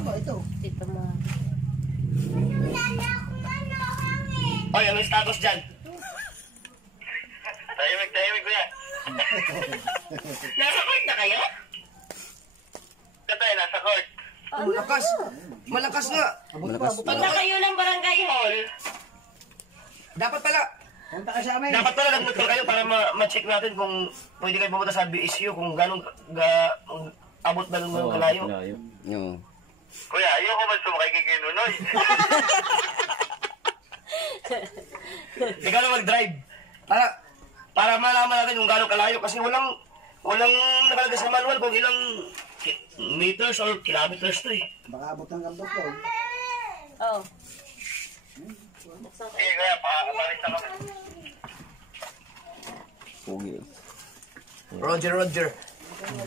Ito. Tito mo. Oy, ano yung status dyan? Tahimik ko yan. Nasa court na kayo? Tatay, nasa court. Malakas. Malakas nga. Punta kayo ng barangay hall. Dapat pala. Punta ka sa amin. Dapat pala nag-motor kayo para ma-check natin kung pwede kayo pumunta sa BSU kung gano'ng abot ba nung kalayo. Oo. Kuya, ayoko man sumakay kay Kinunoy. Ikaw na mag-drive. Para malaman natin kung gano'ng kalayo kasi walang nakalagay sa manual kung ilang meters or kilometers to eh. Baka abot ng gambot ko. Oh. Sige kuya, pakapalis na kami. Pugi. Roger.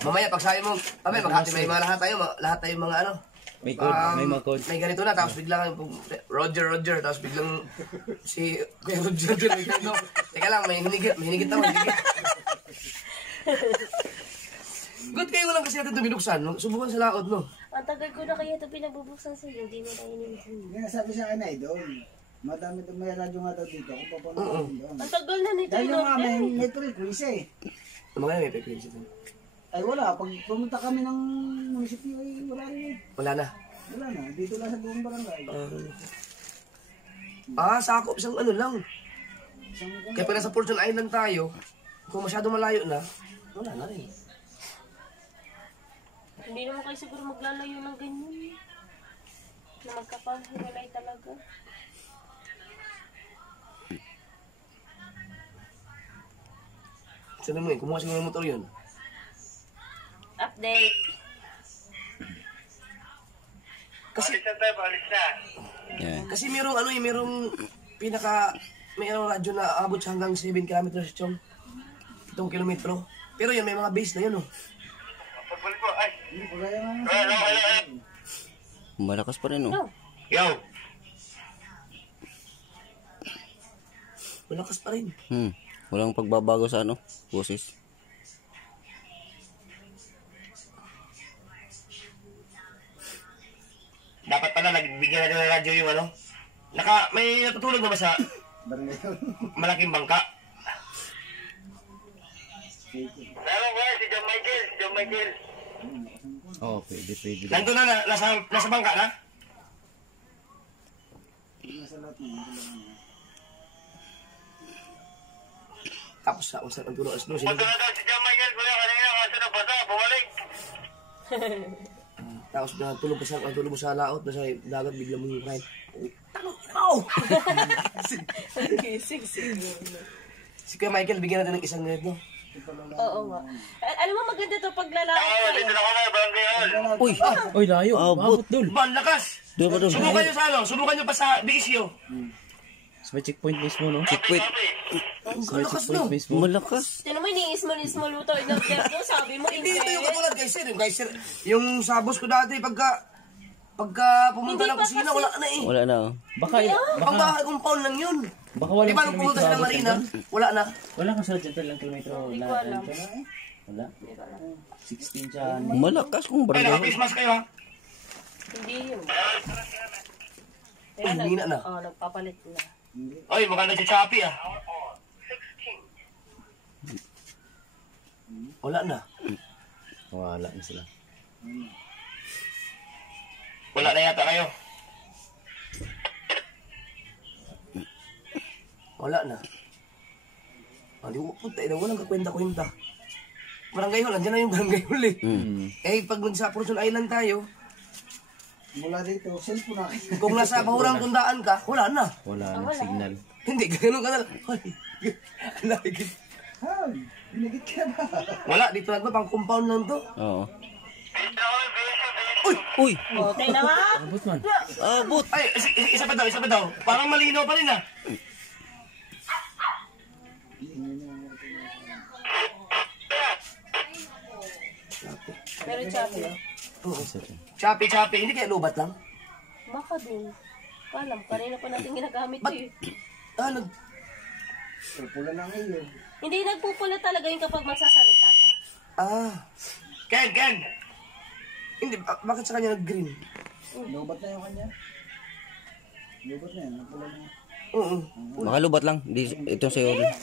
Mamaya pag sabi mo, maghati may mga lahat tayo mga ano. May code, may mga code. May ganito na, tapos biglang Roger, tapos biglang si Kuya Roger, no? Teka lang, may hinigit ako. Good kayo lang kasi natin ito binuksan. Subukan sa laot, no? Ang tagal ko na kaya ito pinagbubuksan sa'yo. Hindi mo na iniintindi. Nga sabi sa akin ay doon. Madami may radyo nga daw dito. Kung papanoorin doon. Ang tagal na nito Dahil yun. yung mga may frequency eh. Ano mga may pepelis ito? Ay wala. Pag pumunta kami ng munisipyo ay wala rin eh. Wala na. Wala na. Dito lang sa buong barangay. Sakop isang ano lang. Isang Kaya pag nasa Fortune Island tayo, kung masyado malayo na, wala na rin. Hindi naman kayo siguro maglalayo ng ganyan. Na magkapanghiwalay talaga. Sabi mo kumuha siya ng motor yun. Update. Alis na tayo, alis na. Yan. Kasi merong may radyo na abot siya hanggang 7 kilometers chong. 7 kilometro. Pero yun, may mga base na yun, oh. Pagbalik ko, ay. hindi ko kaya nga. Hello. Malakas pa rin, oh. Yo. Malakas pa rin. Walang pagbabago sa ano, boses. Dapat pala nagbigyan na ng radyo yung ano. May natutulog na ba sa Barangay yun. malaking bangka? Meron ko si John Michael. Oo, pwede. Nandun na, nasa bangka na? Nasa lahat na. Tapos sa usap ang tulog as no. Punta na daw si John Michael. Kuya, kanina kasi nabasa, bumalik. Tapos tulog mo sa laot, nasa dagat, bigla mo yung kain. Ow! Gising siguro. Si Kuya Michael, bigyan natin ng isang minute, no? Oo nga. Alam mo maganda to pag lalaki. Dito na kami, barangay hall. Uy, layo. Abot dul. Ban, lakas. Doon pa doon. Subukan nyo pa sa BSU. Sa may checkpoint mismo, no? Checkpoint. Sa may checkpoint mismo. Malakas. Sino mo ini-small mo to? In-order ko, sabi mo, Hindi ito yung katulad, guys. Yung sabos ko dati, pagka pumunta ng kusina, wala na eh. Wala na, oh. Ang bahay compound lang yun. Baka wala. Di ba nung pumunta sa Marina, wala na. Wala kang sa dyan lang kilometro Hindi na ko alam. wala. 16 siya. Malakas kung Ay, barangay. naka-face mask kayo ha. Hindi yun. Ay, hingina na. Oo, nagpapalit na. Oy, maganda si Chappy ah. Wala na. Wala na sila. Wala na yata kayo. Wala na. Di ko punta, walang kakwenta-kwenta. Barangay hall, andyan na yung barangay hall eh. Eh, pag sa Fortune Island tayo, Mula dito, cellphone na. kung nasa bahurang tundaan ka, wala na. Wala na signal. Hindi, ganun ka na lang. Nakikit. Hay, binigit ka ba? Wala, dito lang to, pang compound lang to. Oo. Uy! O, tayo na nga. Abot man. Abot! Ay, isa pa daw. Parang malinaw pa rin ah. Pero Chappy. Choppy, hindi kaya lubat lang? Baka din. Alam, kanina pa natin ginagamit ito eh. Pula lang iyo. Hindi nagpupula talaga yun kapag magsasalita ka. Ah, Ken! hindi, bakit sa kanya nag-green? Lubat na yung kanya. Lubat na yan. Napula na. Oo. Makalubat lang. Ito sa'yo rin.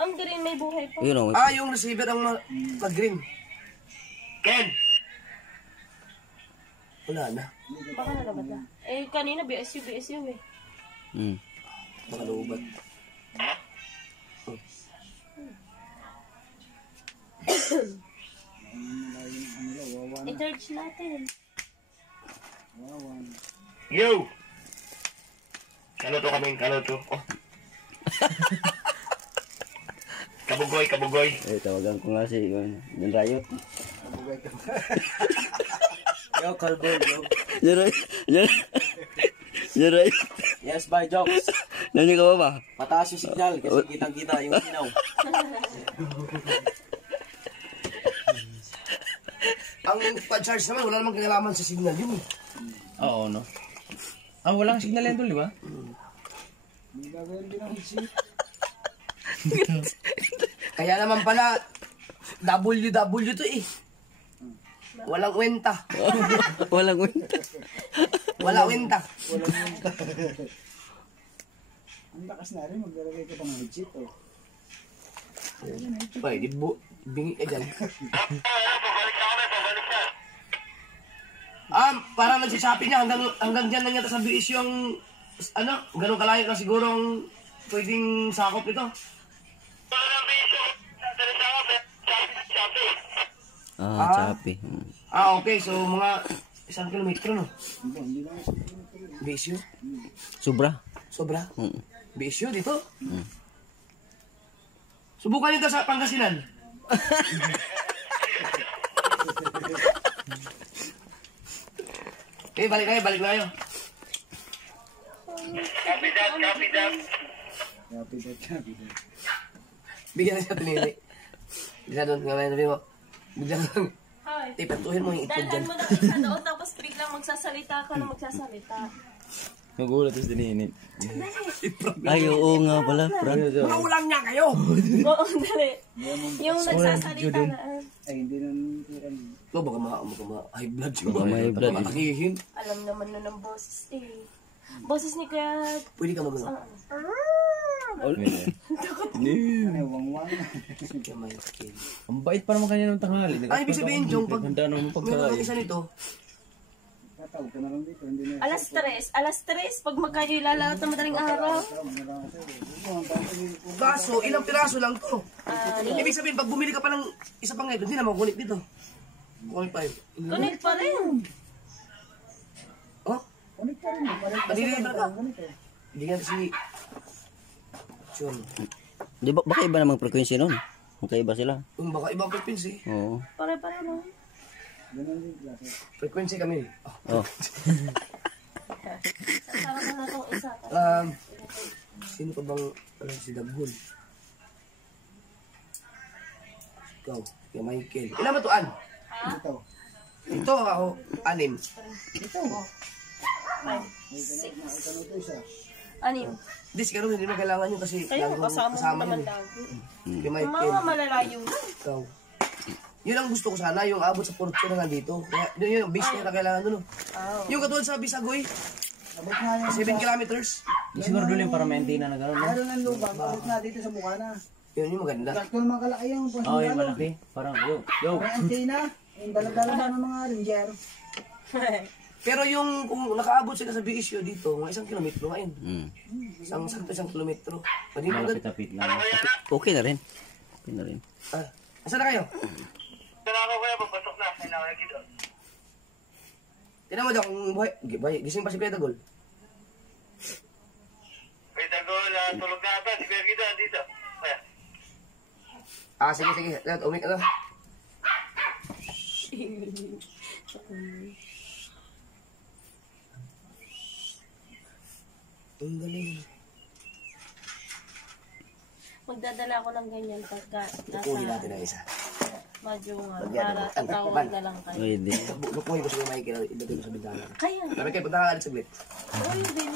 Ang green may buhay pa. Yun o. Ah, yung receiver ang mag-green. Ken! Wala na. Baka nalabat na. Eh, kanina BSU eh. Makalubat. I-charge natin. Yo! Kaloto kaming kaloto. Oh. Kabugoy. Eh, tawagan ko nga si yung Rayot. Yo, Calvo, yo. Yung Rayot. Yes, bye, jokes. Nandiyan ka ba? Pataas yung signal kasi kitang-kita yung sinaw. Ang pa-charge naman, wala namang kinalaman sa signal yun. Oo, no? Walang signal yan doon, di ba? Hindi gagawin din ang hitsip. Kaya naman pala, WW to eh. Walang wenta. Walang kwenta. Wala wenta. Ang lakas na rin. Maglalagay ka pa ng hitsip. Oh. Ay, bingi ka dyan. Parang nagsishopping niya hanggang dyan lang yata sa BS yung ganun kalayo na siguro ang pwedeng sakop ito. Choppy. Okay, so mga 1 kilometro no? BSU? Sobra. Sobra? BSU dito? Subukan nito sa Pangasinan. Okay, balik na kayo. Copy that. Copy that. Bigyan na siya pinili. Bisa doon, gamay na mo. Bigyan lang. Hi. Ipantuhin mo yung itlog dyan. Dalan mo na isa doon tapos biglang magsasalita ka na magsasalita. Nagulat tapos dininit. Ay, oo nga pala, Frank. Mga ulam niya kayo! Oo, dali. Yung nagsasalita na. Ay, hindi na nitiran. No, baka high blood siguro. Baka may blood. Matakihin. Alam naman na ng boses eh. Boses ni Kuya... Pwede ka magano. Ay, wang-wang. Kamay skin. Ang bait pa naman kanya ng tanghali. Ay, ibig sabihin, Jong, pag Handa naman meron ng isa nito, Tatawag ka na lang dito. Hindi na. Alas 3. Pag magkayo ilalawat na madaling araw. kaso, ilang piraso lang to. Ibig sabihin, pag bumili ka pa ng isa pang ito, hindi na makukunik dito. Kukunik pa yun. Connect pa rin. Oh, Kunik ka rin. Madili ka. Hindi nga si... Chun. Di ba, baka iba namang frequency nun? Magkaiba sila. Baka ibang frequency. Oo. Pare-pare lang. Ganun din klase. Frequency kami. Oh. Sasama ko na itong isa. Sino pa bang si Daghul? Ikaw, kay Michael. Ilan ba tuan? Ito. Ito ako, 6. Ito. Five. Ito na ito isa. Ano yun? Hindi, siguro hindi mo kailangan yun kasi Kayo, kasama mo naman yun. lagi. Kay Michael, Mga malalayo. ikaw. Yun ang gusto ko sana, yung abot sa Porto na nandito. Kaya yun yung base na kailangan doon. Oh. Yung katulad sa Bisagoy, Abot nga yung 7 kilometers. Di siguro doon yung para maintain na gano'n, no? meron ng lubang. Abot nga dito sa mukha na. Yun yung maganda. Sakto naman kalaki yung Oo, posong yung malaki. Parang, yo. May antena. Yung dala-dala na ng mga ranger. Pero yung kung nakaabot sila sa BSU dito, mga 1 kilometro ngayon. Sakto 1 kilometro. Pwede mo agad. Malapit-apit lang. Okay na rin. Okay na rin. Asa na kayo? Tara ko kuya, papasok na. Kailangan kita. Tinan mo daw kung buhay. Gising pa si Kuya Dagol. Kuya Dagol, tulog na ata. Si Kuya Gito, dito. Kuya. Sige. Lahat, umik na. Ang galing. Magdadala ako ng ganyan pagka Kukunin natin ang isa. Majungan. Para tatawag na lang kayo. Pwede. Bukuhin ko sa may kaya ilagay mo sa bintana. Kaya. Sabi kayo, punta ka alis saglit. Uy, din.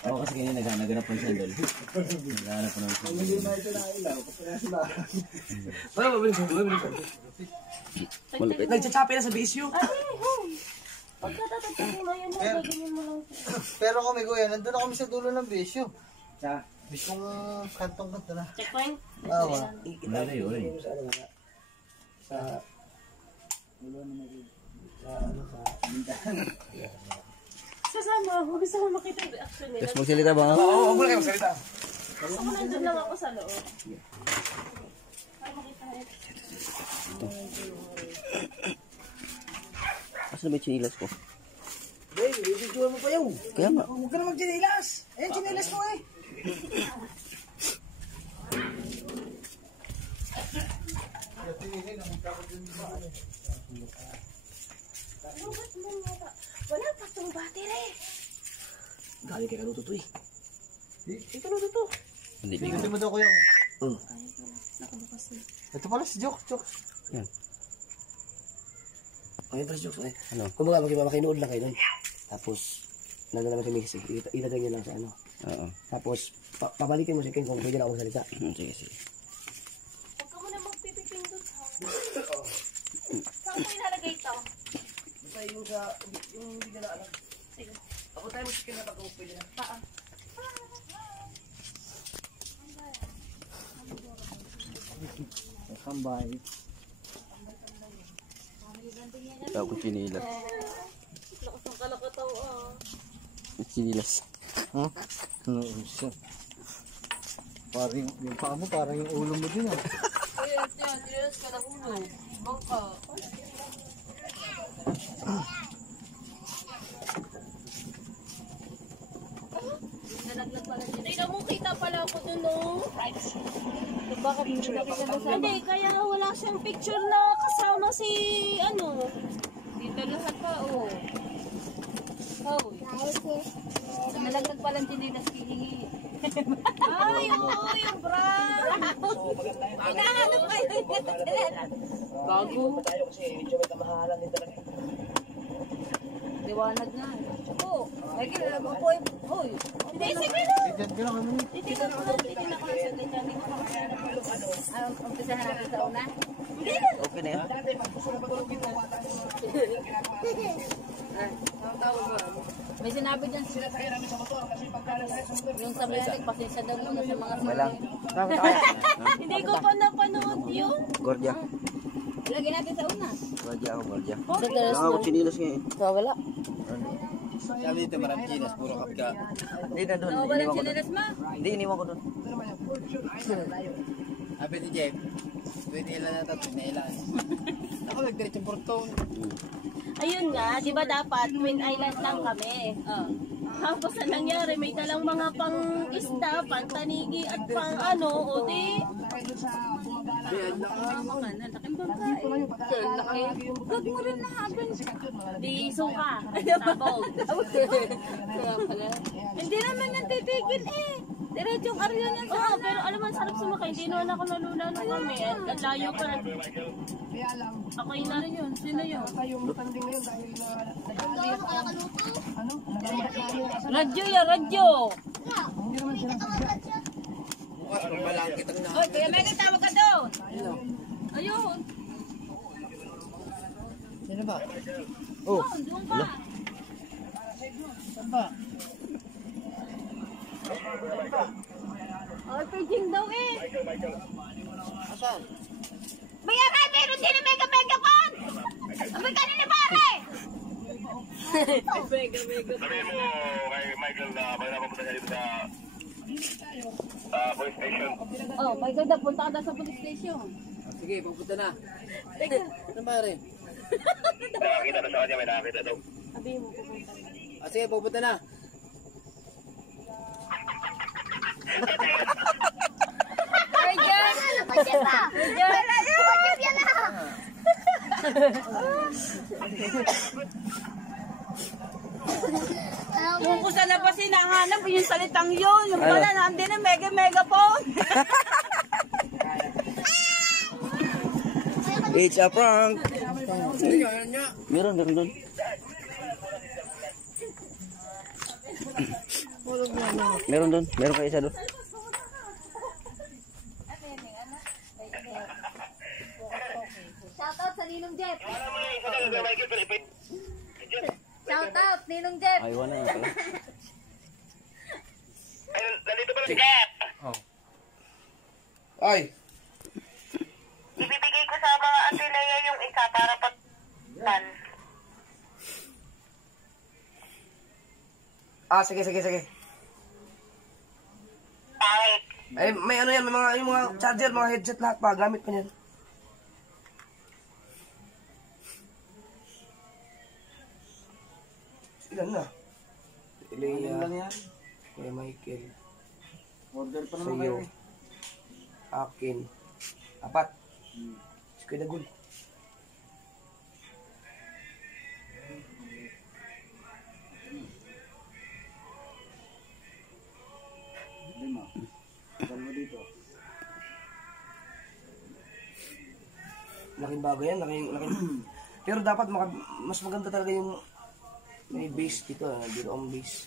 Ako kasi ganyan naghanap ng sandal. Naghanap ng sandal. Hindi na ito na ilaw. Kapag sila. Wala, mabilis. Nagtsatsapi na sa BSU. Ay, home. Pagkatatagpapin mo yan, ganyan mo lang. Pero kami kuya, nandun na kami sa dulo ng bisyo. Sa? Bisyong kantong-kanto na. Checkpoint? Oo. Malayo eh. Sa ano nga? Sa... Sasama ako. Gusto ko makita yung reaction nila. Tapos magsalita ba? Oo, wala kayo magsalita. Gusto ko nandun lang ako sa loob. Para makita rin. Asa na ba yung chinilas ko? Baby, bibidyoan mo pa yun. Kaya nga. Huwag ka na mag-chinilas. Ayun, chinilas mo eh. Wala pa itong battery. Galing kay Kanuto to eh. Ito na ito. Hindi. Hindi mo daw kuya. Nakabukas na. Ito pala si Jok. Yan. Ayun pala si Jokes. Ano? Kung baga, makinood lang kayo nun. Tapos, nandun naman si Mixie. Ilagay niyo lang sa ano. Oo. Tapos, pabalikin mo si King kung pwede na ako magsalita. Sige, sige. Huwag ka muna magpipipindot ha. Saan ko ilalagay ito? Basta yung sa, yung hindi ka na alam. Sige. Ako tayo mo si King na pag pwede na. Paan? Kambay. Ikaw ko chinilas. Lakas ng kalakataw ah. Chinilas. Ano siya? Parang yung paa mo, parang yung ulo mo din ah. Uy, tinas ka na ulo. Bangka. Tingnan mo, kita pala ako dun oh. Bakit hindi nakita na sa... Hindi, kaya wala siyang picture na kasama si ano. Dito lahat pa oh. Oh. Nalaglag pala ang tinilas kihingi. Ay, oo, yung bra. Hinahanap kayo yung tinilas. Bago. Tayo kasi medyo may kamahalan din talaga. Liwanag na. Oo. Ay, kilala mo po. Hoy. Hindi, sige na. Diyan ka lang kami. Titignan ko lang sa ganyan. Umpisahan natin sa una. Okay na yan? May sinabi dyan sila sa yung sa Melik, pasensya daw muna sa mga Walang. Hindi ko pa napanood yun. Gordya. Lagyan natin sa una. Gordya ako, Gordya. Sa teres Wala ako chinilas ngayon. wala. Sabi dito marami chinas, puro kapka. Hindi na doon. Nawala ang sinilas ma. Hindi, iniwan ko doon. Sabi ni Jeff, pwede ilan na tapos na ilan. Ako nagdiretso portong. Ayun nga, di ba dapat Twin Island lang kami? Tapos ang nangyari, may dalang mga pang-isda, pang-tanigi at pang-ano, o di... Huwag mo rin nahabin. Di suka. Sabog. Hindi naman yan titigil eh. Diretsong aryan yan sa Oo, pero alam mo, ang sarap sumakay. Hindi naman ako nalula na kami. At layo pa. Ako yun na rin yun. Sino yun? radyo ya, radyo. Bukas mabalang kitang na. Oy, kaya may tawag ka doon. Ayun. Sino ba? Oh, doon ka. Saan ba? Ay, paging daw eh. Asan? Bayaran, meron din ni Megaphone! Abay ka ni pare! Sabihin mo kay Michael na pag napapunta siya dito sa police station. Oh, Michael, punta ka daw sa police station. Sige, papunta na. Ano ba rin? Nakakita na sa kanya, may nakakita daw. Sabihin mo, pupunta. Sige, papunta na. Roger! Kung kung saan na ba sinahanap yung salitang yun, yung pala nandun ang Megaphone. It's a prank. Meron doon. Meron kayo isa doon. Shoutout sa Ninong Jeff. Shoutout, Ninong Jeff. Ay, wala na pala. Nandito pala si Kat. Ay, Ibibigay ko sa mga Atenea yung isa para pagtan. sige. Kahit Ay, may ano yan, may mga charger, mga headset lahat pa, gamit pa niyan. Ilan na? Ilya, Kuya Michael, Order pa naman sa'yo, kayo. akin, 4. Si Kuya Dagul. Lima. Dalawa dito. Laking bago yan, laking. Pero dapat mas maganda talaga yung may base dito, dito ang base.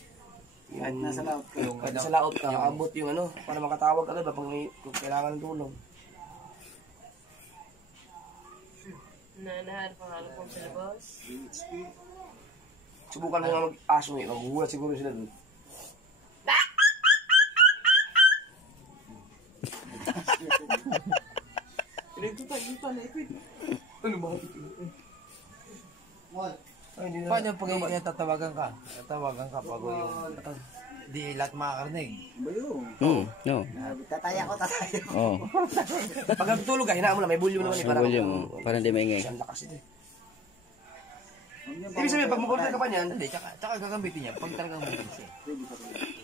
Kahit nasa laot ka. Kahit nasa laot ka, abot yung ano, para makatawag agad ba kung kailangan ng tulong. Nanahan pangalan ko sa labas. Subukan mo nga mag-aso eh, magugulat siguro sila dun. Ano ba? Paano yung pag tatawagan ka? Tatawagan ka pag yung di lahat makakarinig. Bayo. No. Tataya ko. Oh. Pag nagtulog ka, hinaan mo lang, may volume naman eh. Ang volume, para hindi maingay. Ang lakas ito eh. Ibig sabihin, pag mag-order ka pa niyan, Hindi, tsaka gagamitin niya pag talagang emergency.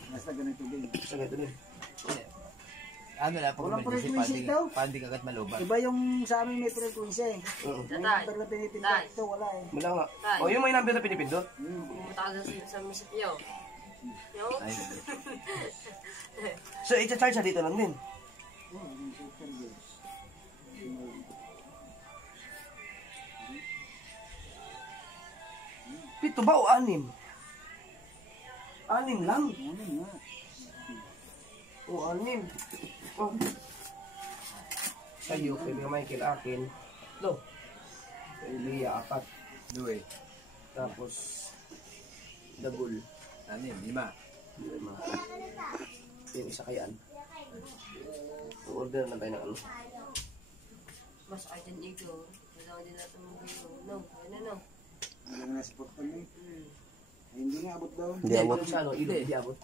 Basta ganito din. sa ganito din. Ano lang, pag Walang emergency, frequency daw. pandi kagat malubat. Iba yung sa amin may frequency. Oo. May number na pinipindot. Ito wala eh. Wala nga. O yung may number na pinipindot. Matagal sa munisipyo. Yo? Ay, So, i-charge siya dito lang din. Pito ba o 6? 6 lang. O 6. Oh. Sa'yo, kay Michael, akin. Lo. Kay Leah, 4. duwe. Tapos, Dagul. Anin, 5. Yung isa kayaan. Order na tayo ng ano. Mas Arden Ego. Wala ko din natin mo kayo. No, ano. Wala na support kami. Hindi nga abot daw. Hindi abot. Sa ano, hindi abot.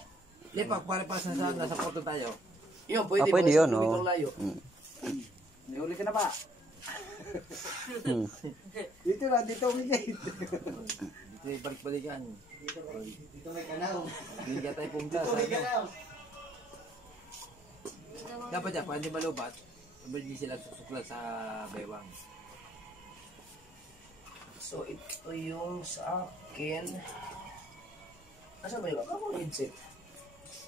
Lepak, pare-pas na sa nasa porto tayo. Yun, pwede. Pwede Basta yun, tubig oh. ang layo. May uli ka na ba? Dito lang, dito umigay. Dito yung balik-balikan. Dito may kanaw. Hindi ka tayo pumunta sa ano. Dapat dyan, pandi malubat. Emergency sila susuklat sa baywang. So, ito yung sa akin. Asan ba yun? Ako ang headset.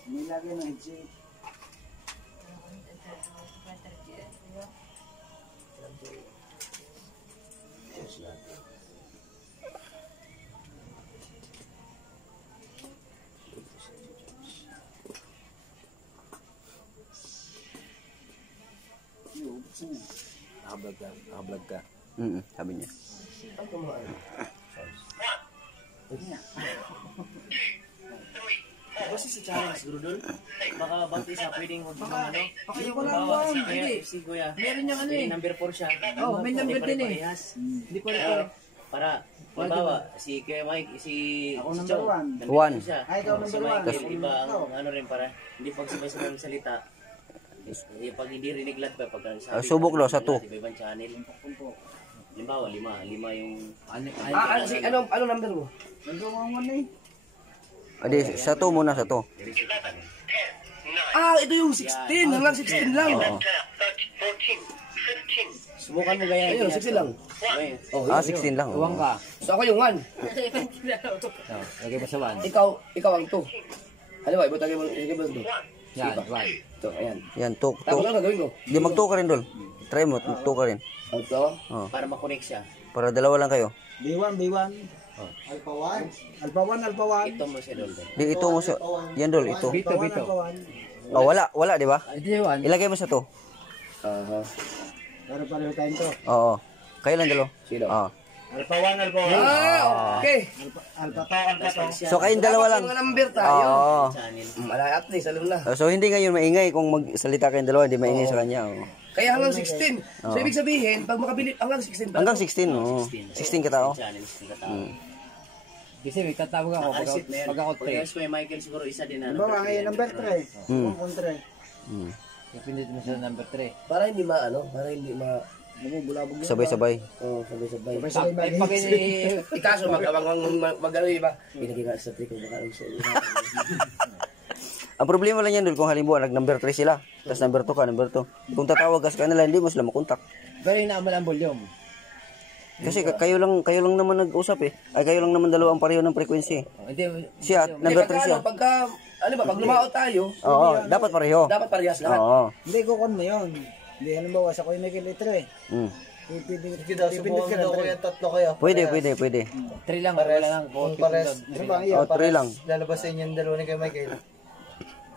May lagay ng headset. Nakablog ka. Sabi niya. Ang tumaan. Kasi si challenge siguro doon. Baka bati sa pwedeng ano. Baka yung wala mo. Hindi. Si Kuya. Meron niyang ano eh. Number 4 siya. Oo, may number din eh. Hindi ko rin. Para halimbawa, si Kuya Mike, si Ako si number Chow, one. number One. 2 siya. Ay, ikaw Si number one. Michael, iba ang ano rin para hindi pag sabay-sabay ng salita. Pag hindi rinig lahat ba, pag sabi, subok daw sa two. Iba-ibang channel. Halimbawa, lima yung... Ano number mo? Nandun mga one eh. Adi, sa to muna, sa to. Ito yung 16. Hanggang 16 lang. Oo. 14, 15. Subukan mo gaya. Ayun, 16 lang. Okay. 16 lang. Tuwang ka. So, ako yung 1. Lagay mo sa 1. Ikaw ang 2. Halimbawa, ibutagay mo 2. Yan, right. Ito, ayan. Yan, tuk. Tapos ano gagawin ko? Di magtuka rin, Dol. Try mo, magtuka rin. Ito. Oh. Para makonect siya. Para dalawa lang kayo. B1, B1. Alpha 1. Alpha 1, Alpha 1. Ito mo siya doon. Di, ito mo siya. Yan, Dol, ito. Bito, bito. Oh, wala, di ba? Ito yung Ilagay mo sa to. Aha. Para pareho tayo to. Oo. Kayo lang, Dalo. Sino? Oo. Alpha 1, Alpha 1. Okay. Alpha to, Alpha to. So, kayong dalawa lang. Dapat yung number tayo. Oo. At least, alam na. So, hindi ngayon maingay. Kung magsalita kayong dalawa, hindi maingay sa kanya. Oo. Kaya hanggang 16. So, ibig sabihin, pag makabili, hanggang 16 pa. Hanggang 16, oo. 16 ka tao. Kasi may tatawag ako pag ako 3. Yes, may Michael siguro isa din na. Diba, ang number 3. Kung 3. Ipindit mo sa number 3. Para hindi para hindi Bulabog yan. Sabay-sabay. Oo, sabay-sabay. Ay, pag Ikaso, mag-ano iba. Pinagay nga sa 3 kung baka ang solo. Ang problema lang yan, Dol, kung halimbawa nag-number 3 sila, tapos number 2 ka, number 2. Kung tatawag ka sa kanila, hindi mo sila makontak. Pero inaamal ang volume. Kasi kayo lang naman nag-usap eh. Ay, kayo lang naman dalawa ang pareho ng frequency. Hindi, Siya, number 3 siya. Pagka, ano ba, pag lumaot tayo, Oo, dapat pareho. dapat parehas lahat. Oo. Hindi ko kon mo yun. Hindi, halimbawa sa kuya Michael 3. Pipindit ka ng 3. Tatlo kayo. Pwede. 3 lang, wala lang. Pares. Ano ba? Oh, 3 lang. Lalabasin yung dalawa ni kay Michael.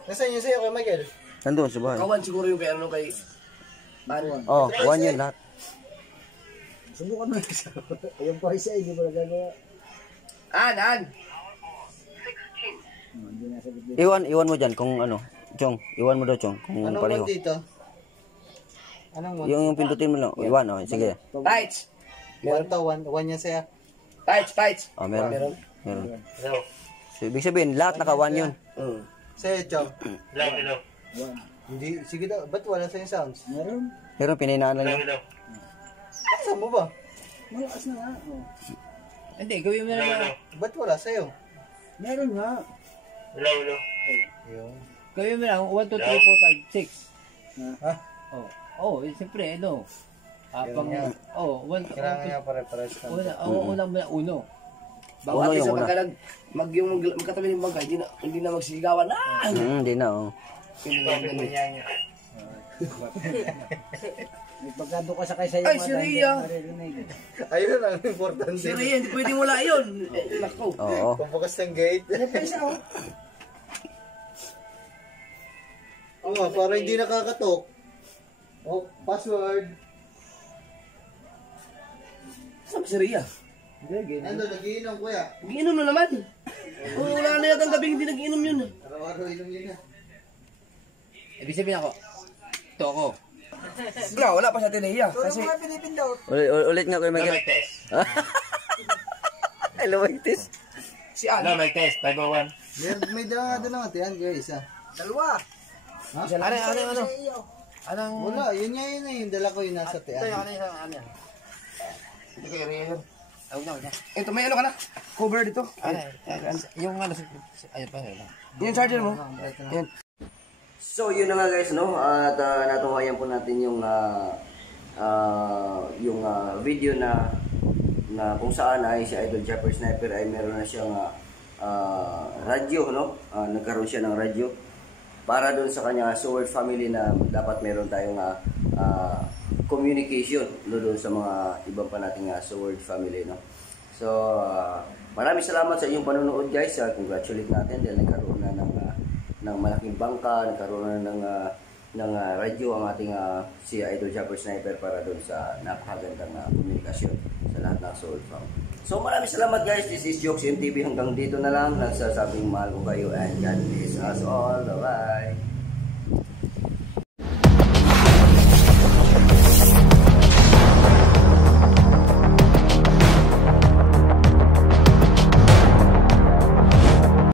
Nasaan yung sa'yo kay Michael? Nandun sa bahay. Kawan siguro yung kay ano kay... Oh, 1 yun lahat. Subukan mo yung isa. Yung pa isa, hindi mo nagagawa. An! Iwan mo dyan kung ano. Chong, iwan mo daw, Chong. Kung Anong pareho. one dito? Anong one? Yung pindutin mo lang. Iwan, oh. Sige. Tights! One to, one yan sa'yo. Tights! Oh, meron. So, ibig sabihin, lahat naka-1 yun. Sa'yo, Chong. Hindi, sige daw. Ba't wala sa'yo sounds? Meron. Pero pinahinaan lang yun. Saan mo ba? Malakas na nga. Hindi, gawin mo na lang. Ba't wala sa'yo? Meron nga. Gawin mo lang, 1, 2, 3, 4, 5, 6. Ha? Siyempre, ano. Oh, 1, Kailangan nga pare-pares ka. unang muna, uno. Uno At least, yung una. pagka magkatabi ng bangka, hindi na magsisigawan na! Hindi na, oh. Pagkado ka sa kaysa yung Ay, si Rhea! Ayun ang importante. Si Rhea, hindi pwedeng wala yun! Nako! Oo. Pambukas ng gate. Oo nga, para hindi nakakatok. Oh, password. Saan si Rhea? Nando, nagiinom kuya. Nagiinom na naman! Wala na yata ang gabing hindi nagiinom yun. Araw-araw inom yun na. Ibig sabihin ako, ito ako. Wala pa siya tinihya. Kasi, Ulit nga kayo, Michael. Hello, Mike Test. si Ann. Mic test, 501. May dala nga doon naman, tiyan guys. Dalawa. Ano? Anong... Wala, yun nga yun yung dala ko yung nasa tiyan. Ano yan? Hindi kay Rhea yun. Huwag na. Ito, may ano ka na? Cover dito. Yung ano, ayun pa. Yung charger mo. Yan. So, yun na nga guys, no? At natuhayan po natin yung video na kung saan ay si Idol Japper Sniper ay meron na siyang radyo, no? Nagkaroon siya ng radyo para doon sa kanya Sword family na dapat meron tayong communication doon sa mga ibang pa nating Sword family, no? So, maraming salamat sa inyong panonood guys. Congratulate natin dahil nagkaroon na ng malaking bangka, nagkaroon na ng radyo ang ating si Idol Japper Sniper para doon sa napakagandang komunikasyon sa lahat ng Sword Fam. So maraming salamat guys. This is Jokes MTV. Hanggang dito na lang. Nagsasabing mahal ko kayo and God bless us all. Bye-bye.